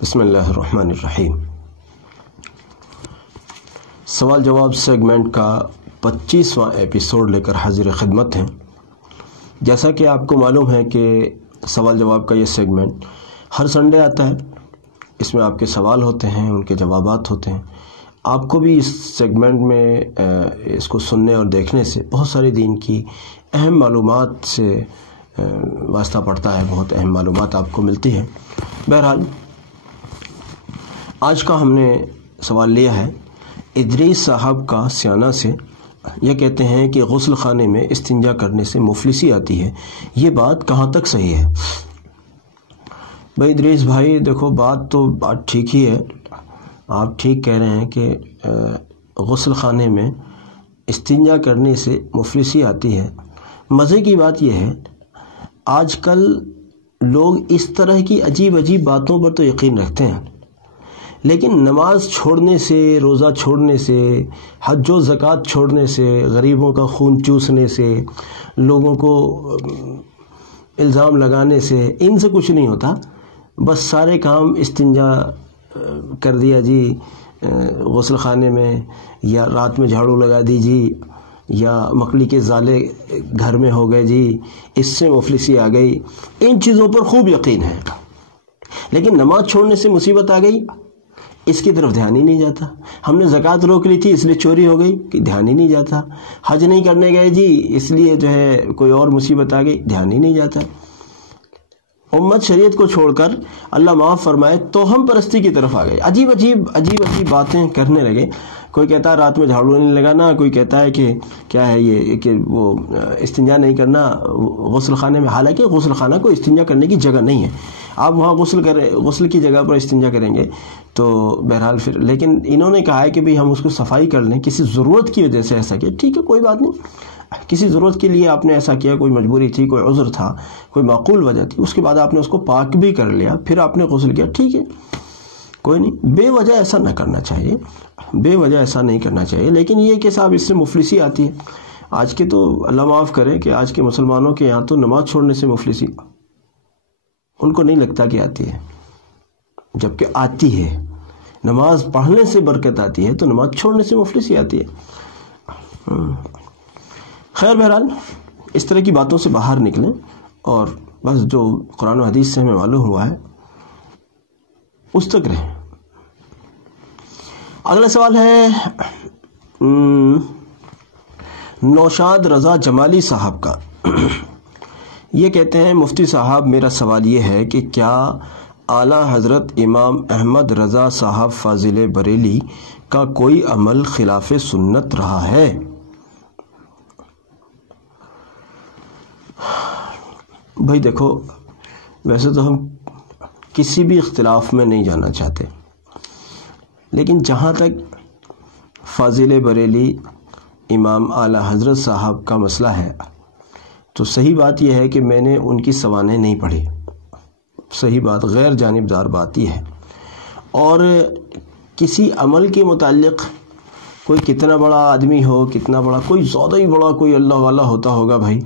بسم اللہ الرحمن الرحیم۔ سوال جواب سیگمنٹ کا 25واں ایپیسوڈ لے کر حاضر خدمت ہیں۔ جیسا کہ آپ کو معلوم ہے کہ سوال جواب کا یہ سیگمنٹ ہر سنڈے آتا ہے۔ اس میں آپ کے سوال ہوتے ہیں، ان کے جوابات ہوتے ہیں۔ آپ کو بھی اس سیگمنٹ میں اس کو سننے اور دیکھنے سے بہت ساری دین کی اہم معلومات سے واسطہ پڑتا ہے، بہت اہم معلومات آپ کو ملتی ہے۔ بہرحال آج کا ہم نے سوال لیا ہے ادریس صاحب کا سیانہ سے۔ یہ کہتے ہیں کہ غسل خانے میں استنجا کرنے سے مفلسی آتی ہے، یہ بات کہاں تک صحیح ہے؟ بھائی ادریس بھائی دیکھو، بات ٹھیک ہی ہے، آپ ٹھیک کہہ رہے ہیں کہ غسل خانے میں استنجا کرنے سے مفلسی آتی ہے۔ مزے کی بات یہ ہے آج کل لوگ اس طرح کی عجیب عجیب باتوں پر تو یقین رکھتے ہیں، لیکن نماز چھوڑنے سے، روزہ چھوڑنے سے، حج و زکوٰۃ چھوڑنے سے، غریبوں کا خون چوسنے سے، لوگوں کو الزام لگانے سے، ان سے کچھ نہیں ہوتا۔ بس سارے کام استنجا کر دیا جی غسل خانے میں، یا رات میں جھاڑو لگا دی جی، یا مکڑی کے زالے گھر میں ہو گئے جی، اس سے مفلسی آ گئی۔ ان چیزوں پر خوب یقین ہے، لیکن نماز چھوڑنے سے مصیبت آ گئی، اس کی طرف دھیان ہی نہیں جاتا۔ ہم نے زکوٰۃ روک لی تھی اس لیے چوری ہو گئی، کہ دھیان ہی نہیں جاتا۔ حج نہیں کرنے گئے جی، اس لیے جو ہے کوئی اور مصیبت آ گئی، دھیان ہی نہیں جاتا۔ امت شریعت کو چھوڑ کر اللہ معاف فرمائے توہم پرستی کی طرف آ گئے، عجیب عجیب باتیں کرنے لگے۔ کوئی کہتا ہے رات میں جھاڑو نہیں لگانا، کوئی کہتا ہے کہ کیا ہے یہ کہ وہ استنجا نہیں کرنا غسل خانے میں، حالانکہ غسل خانہ کو استنجا کرنے کی جگہ نہیں ہے۔ آپ وہاں غسل کی جگہ پر استنجا کریں گے تو بہرحال پھر، لیکن انہوں نے کہا ہے کہ بھئی ہم اس کو صفائی کر لیں، کسی ضرورت کی وجہ سے ایسا کیا، ٹھیک ہے کوئی بات نہیں، کسی ضرورت کے لیے آپ نے ایسا کیا، کوئی مجبوری تھی، کوئی عذر تھا، کوئی معقول وجہ تھی، اس کے بعد آپ نے اس کو پاک بھی کر لیا، پھر آپ نے غسل کیا، ٹھیک ہے کوئی نہیں۔ بے وجہ ایسا نہ کرنا چاہیے، بے وجہ ایسا نہیں کرنا چاہیے، لیکن یہ کہ صاحب اس سے مفلسی آتی ہے۔ آج کے تو اللہ معاف کرے کہ آج کے مسلمانوں کے یہاں تو نماز چھوڑنے سے مفلسی ان کو نہیں لگتا کہ آتی ہے، جبکہ آتی ہے۔ نماز پڑھنے سے برکت آتی ہے تو نماز چھوڑنے سے مفلسی آتی ہے۔ خیر بہرحال اس طرح کی باتوں سے باہر نکلیں اور بس جو قرآن و حدیث سے ہمیں معلوم ہوا ہے اس تک رہیں۔ اگلا سوال ہے نوشاد رضا جمالی صاحب کا۔ یہ کہتے ہیں مفتی صاحب میرا سوال یہ ہے کہ کیا اعلیٰ حضرت امام احمد رضا صاحب فاضل بریلی کا کوئی عمل خلاف سنت رہا ہے؟ بھائی دیکھو، ویسے تو ہم کسی بھی اختلاف میں نہیں جانا چاہتے، لیکن جہاں تک فاضل بریلی امام اعلیٰ حضرت صاحب کا مسئلہ ہے تو صحیح بات یہ ہے کہ میں نے ان کی سوانح نہیں پڑھی، صحیح بات، غیر جانبدار بات یہ ہے۔ اور کسی عمل کے متعلق کوئی کتنا بڑا آدمی ہو، کتنا بڑا، کوئی زیادہ ہی بڑا کوئی اللہ والا ہوتا ہوگا بھائی،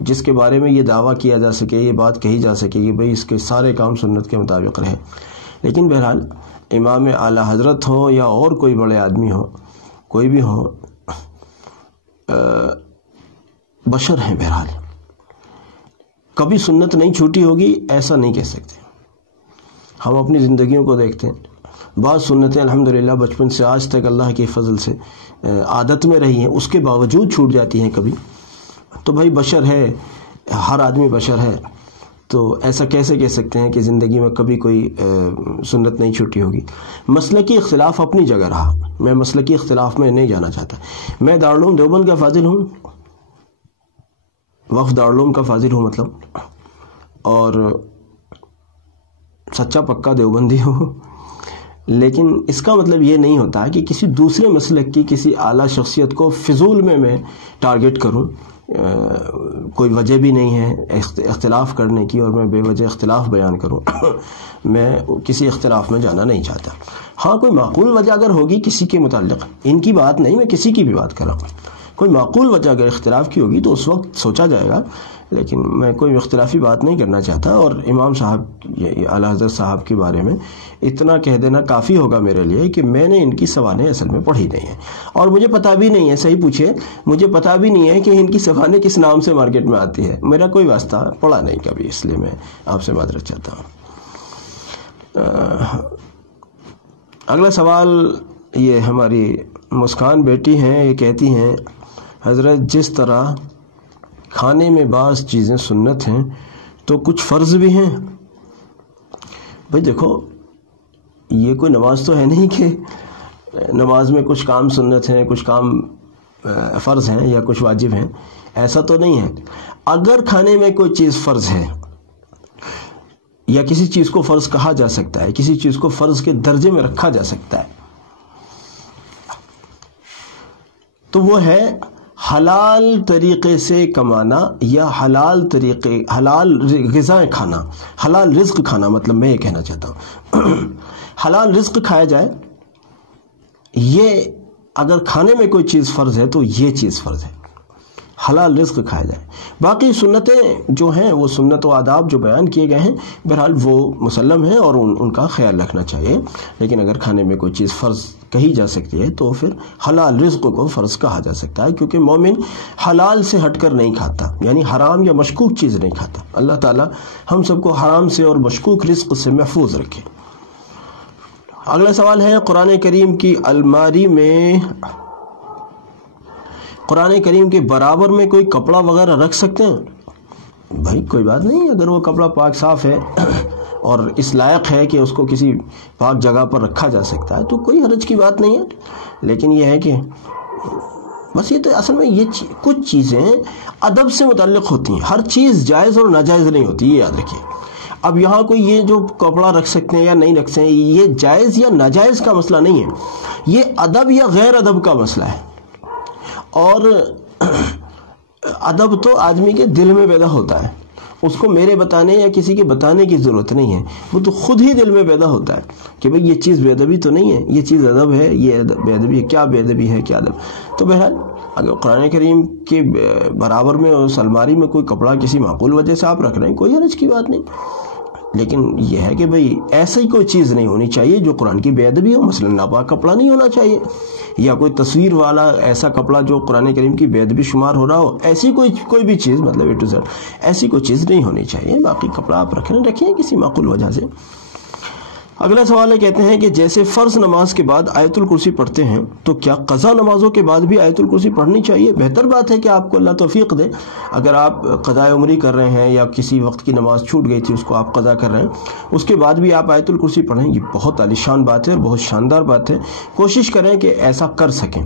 جس کے بارے میں یہ دعویٰ کیا جا سکے، یہ بات کہی جا سکے کہ بھئی اس کے سارے کام سنت کے مطابق رہے، لیکن بہرحال امام اعلیٰ حضرت ہو یا اور کوئی بڑے آدمی ہو، کوئی بھی ہو، بشر ہیں بہرحال، کبھی سنت نہیں چھوٹی ہوگی ایسا نہیں کہہ سکتے۔ ہم اپنی زندگیوں کو دیکھتے ہیں، بعض سنتیں الحمدللہ بچپن سے آج تک اللہ کے فضل سے عادت میں رہی ہیں، اس کے باوجود چھوٹ جاتی ہیں کبھی، تو بھائی بشر ہے، ہر آدمی بشر ہے، تو ایسا کیسے کہہ سکتے ہیں کہ زندگی میں کبھی کوئی سنت نہیں چھوٹی ہوگی؟ مسلکی اختلاف اپنی جگہ رہا، میں مسلکی اختلاف میں نہیں جانا چاہتا۔ میں دارالعلوم دیوبند کا فاضل ہوں، وقف دارالعلوم کا فاضل ہوں مطلب، اور سچا پکا دیوبندی ہوں، لیکن اس کا مطلب یہ نہیں ہوتا کہ کسی دوسرے مسلک کی کسی اعلیٰ شخصیت کو فضول میں ٹارگٹ کروں۔ کوئی وجہ بھی نہیں ہے اختلاف کرنے کی اور میں بے وجہ اختلاف بیان کروں۔ میں کسی اختلاف میں جانا نہیں چاہتا۔ ہاں کوئی معقول وجہ اگر ہوگی کسی کے متعلق، ان کی بات نہیں، میں کسی کی بھی بات کر رہا ہوں، کوئی معقول وجہ اگر اختلاف کی ہوگی تو اس وقت سوچا جائے گا لیکن میں کوئی اختلافی بات نہیں کرنا چاہتا، اور امام صاحب اعلیٰ حضرت صاحب کے بارے میں اتنا کہہ دینا کافی ہوگا میرے لیے کہ میں نے ان کی سوانح اصل میں پڑھی نہیں ہیں، اور مجھے پتہ بھی نہیں ہے، صحیح پوچھے، مجھے پتہ بھی نہیں ہے کہ ان کی سوانح کس نام سے مارکیٹ میں آتی ہے، میرا کوئی واسطہ پڑھا نہیں کبھی، اس لیے میں آپ سے معذرت چاہتا ہوں۔ اگلا سوال یہ ہماری مسکان بیٹی ہیں، یہ کہتی ہیں حضرت جس طرح کھانے میں بعض چیزیں سنت ہیں تو کچھ فرض بھی ہیں۔ بھئی دیکھو، یہ کوئی نماز تو ہے نہیں کہ نماز میں کچھ کام سنت ہیں، کچھ کام فرض ہیں یا کچھ واجب ہیں، ایسا تو نہیں ہے۔ اگر کھانے میں کوئی چیز فرض ہے یا کسی چیز کو فرض کہا جا سکتا ہے، کسی چیز کو فرض کے درجے میں رکھا جا سکتا ہے، تو وہ ہے حلال طریقے سے کمانا یا حلال غذائیں کھانا، حلال رزق کھانا، مطلب میں یہ کہنا چاہتا ہوں حلال رزق کھایا جائے، یہ اگر کھانے میں کوئی چیز فرض ہے تو یہ چیز فرض ہے، حلال رزق کھایا جائے۔ باقی سنتیں جو ہیں وہ سنت و آداب جو بیان کیے گئے ہیں بہرحال وہ مسلم ہیں اور ان کا خیال رکھنا چاہیے، لیکن اگر کھانے میں کوئی چیز فرض کہی جا سکتی ہے تو پھر حلال رزق کو فرض کہا جا سکتا ہے، کیونکہ مومن حلال سے ہٹ کر نہیں کھاتا، یعنی حرام یا مشکوک چیز نہیں کھاتا۔ اللہ تعالی ہم سب کو حرام سے اور مشکوک رزق سے محفوظ رکھے۔ اگلا سوال ہے قرآن کریم کی الماری میں قرآن کریم کے برابر میں کوئی کپڑا وغیرہ رکھ سکتے ہیں؟ بھائی کوئی بات نہیں، اگر وہ کپڑا پاک صاف ہے اور اس لائق ہے کہ اس کو کسی پاک جگہ پر رکھا جا سکتا ہے تو کوئی حرج کی بات نہیں ہے، لیکن یہ ہے کہ بس یہ تو اصل میں یہ کچھ چیزیں ادب سے متعلق ہوتی ہیں، ہر چیز جائز اور ناجائز نہیں ہوتی، یہ یاد رکھیے۔ اب یہاں کوئی یہ جو کپڑا رکھ سکتے ہیں یا نہیں رکھ سکتے ہیں، یہ جائز یا ناجائز کا مسئلہ نہیں ہے، یہ ادب یا غیر ادب کا مسئلہ ہے، اور ادب تو آدمی کے دل میں پیدا ہوتا ہے، اس کو میرے بتانے یا کسی کے بتانے کی ضرورت نہیں ہے، وہ تو خود ہی دل میں پیدا ہوتا ہے کہ بھئی یہ چیز بے ادبی تو نہیں ہے، یہ چیز ادب ہے، یہ بے ادبی ہے، کیا بے ادبی ہے کیا ادب۔ تو بہرحال اگر قرآن کریم کے برابر میں اس الماری میں کوئی کپڑا کسی معقول وجہ سے آپ رکھ رہے ہیں، کوئی حرج کی بات نہیں، لیکن یہ ہے کہ بھئی ایسی کوئی چیز نہیں ہونی چاہیے جو قرآن کی بے ادبی ہو، مثلا ناپاک کپڑا نہیں ہونا چاہیے، یا کوئی تصویر والا ایسا کپڑا جو قرآن کریم کی بے ادبی شمار ہو رہا ہو، ایسی کوئی بھی چیز، مطلب اے ٹو زیڈ ایسی کوئی چیز نہیں ہونی چاہیے۔ باقی کپڑا آپ رکھیں کسی معقول وجہ سے۔ اگلا سوال ہے، کہتے ہیں کہ جیسے فرض نماز کے بعد آیت الکرسی پڑھتے ہیں تو کیا قضا نمازوں کے بعد بھی آیت الکرسی پڑھنی چاہیے؟ بہتر بات ہے کہ آپ کو اللہ توفیق دے، اگر آپ قضاء عمری کر رہے ہیں یا کسی وقت کی نماز چھوٹ گئی تھی اس کو آپ قضا کر رہے ہیں، اس کے بعد بھی آپ آیت الکرسی پڑھیں، یہ بہت عالیشان بات ہے اور بہت شاندار بات ہے، کوشش کریں کہ ایسا کر سکیں،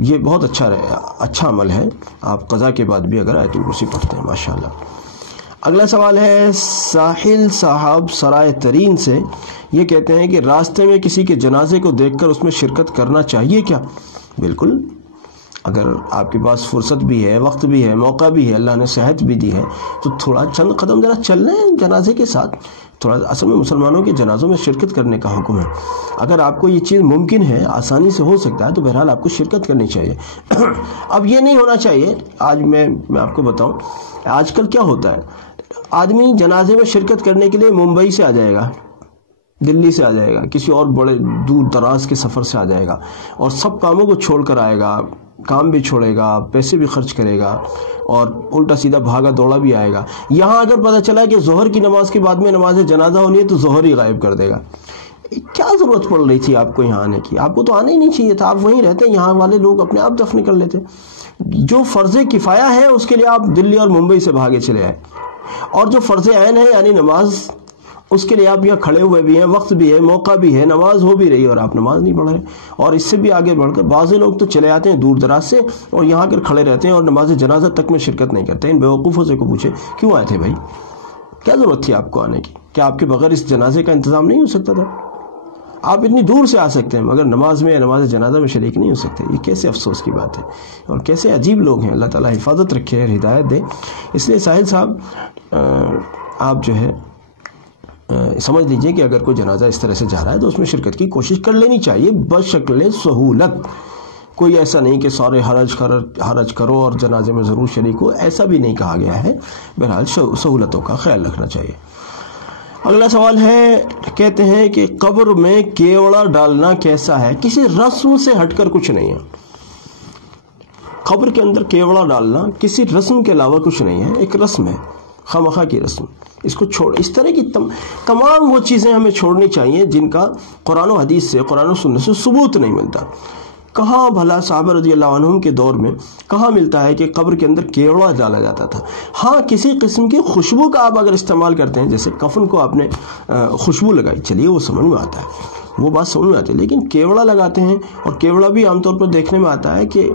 یہ بہت اچھا عمل ہے، آپ قضا کے بعد بھی اگر آیت الکرسی پڑھتے ہیں، ماشاءاللہ۔ اگلا سوال ہے ساحل صاحب سرائے ترین سے، یہ کہتے ہیں کہ راستے میں کسی کے جنازے کو دیکھ کر اس میں شرکت کرنا چاہیے کیا؟ بالکل، اگر آپ کے پاس فرصت بھی ہے، وقت بھی ہے، موقع بھی ہے، اللہ نے صحت بھی دی ہے، تو تھوڑا چند قدم ذرا چل لیں جنازے کے ساتھ، تھوڑا، اصل میں مسلمانوں کے جنازوں میں شرکت کرنے کا حکم ہے، اگر آپ کو یہ چیز ممکن ہے، آسانی سے ہو سکتا ہے، تو بہرحال آپ کو شرکت کرنی چاہیے۔ اب یہ نہیں ہونا چاہیے، آج میں آپ کو بتاؤں آج کل کیا ہوتا ہے، آدمی جنازے میں شرکت کرنے کے لیے ممبئی سے آ جائے گا، دلی سے آ جائے گا، کسی اور بڑے دور دراز کے سفر سے آ جائے گا، اور سب کاموں کو چھوڑ کر آئے گا، کام بھی چھوڑے گا، پیسے بھی خرچ کرے گا، اور الٹا سیدھا بھاگا دوڑا بھی آئے گا۔ یہاں اگر پتہ چلا کہ ظہر کی نماز کے بعد میں نماز جنازہ ہونی ہے تو ظہر ہی غائب کر دے گا۔ کیا ضرورت پڑ رہی تھی آپ کو یہاں آنے کی؟ آپ کو تو آنا ہی نہیں چاہیے تھا، آپ وہیں رہتے، یہاں والے لوگ اپنے آپ دفن کر لیتے۔ جو فرض کفایہ ہے اس کے لیے آپ دلی اور ممبئی سے بھاگے چلے آئے، اور جو فرض عین ہے یعنی نماز، اس کے لیے آپ یہاں کھڑے ہوئے بھی ہیں، وقت بھی ہے، موقع بھی ہے، نماز ہو بھی رہی ہے اور آپ نماز نہیں پڑھ رہے۔ اور اس سے بھی آگے بڑھ کر بعض لوگ تو چلے آتے ہیں دور دراز سے اور یہاں کر کھڑے رہتے ہیں اور نماز جنازہ تک میں شرکت نہیں کرتے۔ ان بیوقوفوں سے کو پوچھے کیوں آئے تھے بھائی، کیا ضرورت تھی آپ کو آنے کی؟ کیا آپ کے بغیر اس جنازے کا انتظام نہیں ہو سکتا تھا؟ آپ اتنی دور سے آ سکتے ہیں مگر نماز میں یا نماز جنازہ میں شریک نہیں ہو سکتے، یہ کیسے افسوس کی بات ہے اور کیسے عجیب لوگ ہیں۔ اللہ تعالیٰ حفاظت رکھے اور ہدایت دے۔ اس لیے ساحل صاحب آپ جو ہے سمجھ لیجئے کہ اگر کوئی جنازہ اس طرح سے جا رہا ہے تو اس میں شرکت کی کوشش کر لینی چاہیے بشکل سہولت، کوئی ایسا نہیں کہ سارے حرج کرو اور جنازے میں ضرور شریک ہو، ایسا بھی نہیں کہا گیا ہے۔ بہرحال سہولتوں کا خیال رکھنا چاہیے۔ اگلا سوال ہے، کہتے ہیں کہ قبر میں کیوڑا ڈالنا کیسا ہے؟ کسی رسم سے ہٹ کر کچھ نہیں ہے۔ قبر کے اندر کیوڑا ڈالنا کسی رسم کے علاوہ کچھ نہیں ہے، ایک رسم ہے، خواہ کی رسم۔ اس کو اس طرح کی تمام وہ چیزیں ہمیں چھوڑنی چاہیے جن کا قرآن و حدیث سے، قرآن و سنت سے ثبوت نہیں ملتا۔ کہاں بھلا صحابہ رضی اللہ عنہم کے دور میں کہاں ملتا ہے کہ قبر کے اندر کیوڑا ڈالا جاتا تھا؟ ہاں کسی قسم کی خوشبو کا آپ اگر استعمال کرتے ہیں، جیسے کفن کو آپ نے خوشبو لگائی، چلیے وہ سمجھ میں آتا ہے، وہ بات سمجھ میں آتی ہے، لیکن کیوڑا لگاتے ہیں، اور کیوڑا بھی عام طور پر دیکھنے میں آتا ہے کہ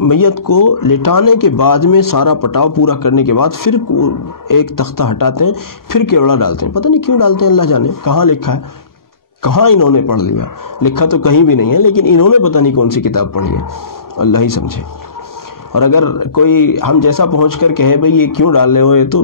میت کو لٹانے کے بعد میں سارا پٹاؤ پورا کرنے کے بعد پھر ایک تختہ ہٹاتے ہیں، پھر کیوڑا ڈالتے ہیں۔ پتہ نہیں کیوں ڈالتے ہیں، اللہ جانے کہاں لکھا ہے، کہاں انہوں نے پڑھ لیا، لکھا تو کہیں بھی نہیں ہے، لیکن انہوں نے پتہ نہیں کون سی کتاب پڑھی ہے، اللہ ہی سمجھے۔ اور اگر کوئی ہم جیسا پہنچ کر کہے بھئی یہ کیوں ڈال رہے ہو، یہ تو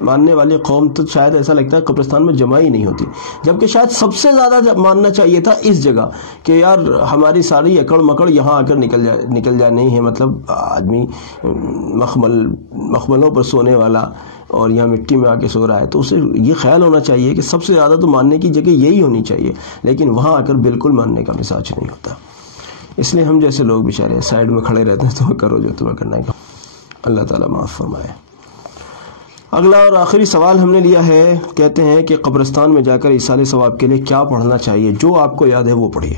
ماننے والی قوم تو شاید ایسا لگتا ہے قبرستان میں جمع ہی نہیں ہوتی، جبکہ شاید سب سے زیادہ ماننا چاہیے تھا اس جگہ کہ یار ہماری ساری اکڑ مکڑ یہاں آ کر نکل جائے، نہیں ہے مطلب آدمی مخملوں پر سونے والا اور یہاں مٹی میں آ کے سو رہا ہے، تو اسے یہ خیال ہونا چاہیے کہ سب سے زیادہ تو ماننے کی جگہ یہی ہونی چاہیے، لیکن وہاں آ کر بالکل ماننے کا مزاج نہیں ہوتا۔ اس لیے ہم جیسے لوگ بیچارے سائیڈ میں کھڑے رہتے ہیں، تو کرو جو تمہیں کرنا ہے، اللہ تعالیٰ معاف فرمائے۔ اگلا اور آخری سوال ہم نے لیا ہے، کہتے ہیں کہ قبرستان میں جا کر ایصال ثواب کے لیے کیا پڑھنا چاہیے؟ جو آپ کو یاد ہے وہ پڑھیے،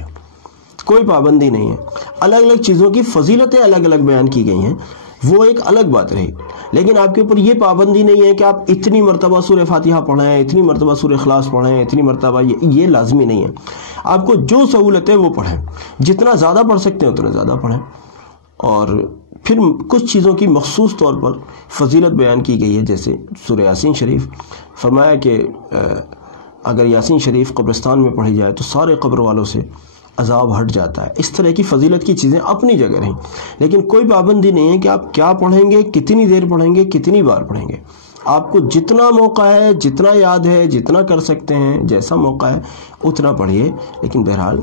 کوئی پابندی نہیں ہے۔ الگ الگ چیزوں کی فضیلتیں الگ الگ بیان کی گئی ہیں، وہ ایک الگ بات رہی، لیکن آپ کے اوپر یہ پابندی نہیں ہے کہ آپ اتنی مرتبہ سورہ فاتحہ پڑھیں، اتنی مرتبہ سورہ اخلاص پڑھیں، اتنی مرتبہ، یہ لازمی نہیں ہے۔ آپ کو جو سہولت ہے وہ پڑھیں، جتنا زیادہ پڑھ سکتے ہیں اتنا زیادہ پڑھیں۔ اور پھر کچھ چیزوں کی مخصوص طور پر فضیلت بیان کی گئی ہے، جیسے سورہ یاسین شریف، فرمایا کہ اگر یاسین شریف قبرستان میں پڑھی جائے تو سارے قبر والوں سے عذاب ہٹ جاتا ہے۔ اس طرح کی فضیلت کی چیزیں اپنی جگہ رہیں، لیکن کوئی پابندی نہیں ہے کہ آپ کیا پڑھیں گے، کتنی دیر پڑھیں گے، کتنی بار پڑھیں گے۔ آپ کو جتنا موقع ہے، جتنا یاد ہے، جتنا کر سکتے ہیں، جیسا موقع ہے اتنا پڑھیے، لیکن بہرحال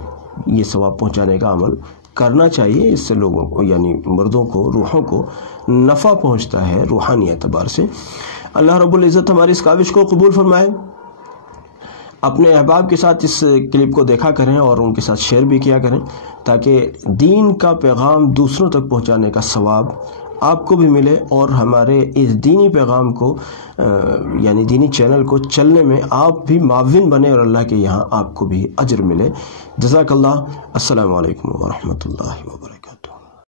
یہ ثواب پہنچانے کا عمل کرنا چاہیے۔ اس سے لوگوں کو، یعنی مردوں کو، روحوں کو نفع پہنچتا ہے روحانی اعتبار سے۔ اللہ رب العزت ہماری اس کاوش کو قبول فرمائے۔ اپنے احباب کے ساتھ اس کلپ کو دیکھا کریں اور ان کے ساتھ شیئر بھی کیا کریں، تاکہ دین کا پیغام دوسروں تک پہنچانے کا ثواب آپ کو بھی ملے، اور ہمارے اس دینی پیغام کو یعنی دینی چینل کو چلنے میں آپ بھی معاون بنے، اور اللہ کے یہاں آپ کو بھی اجر ملے۔ جزاک اللہ۔ السلام علیکم ورحمۃ اللہ وبرکاتہ۔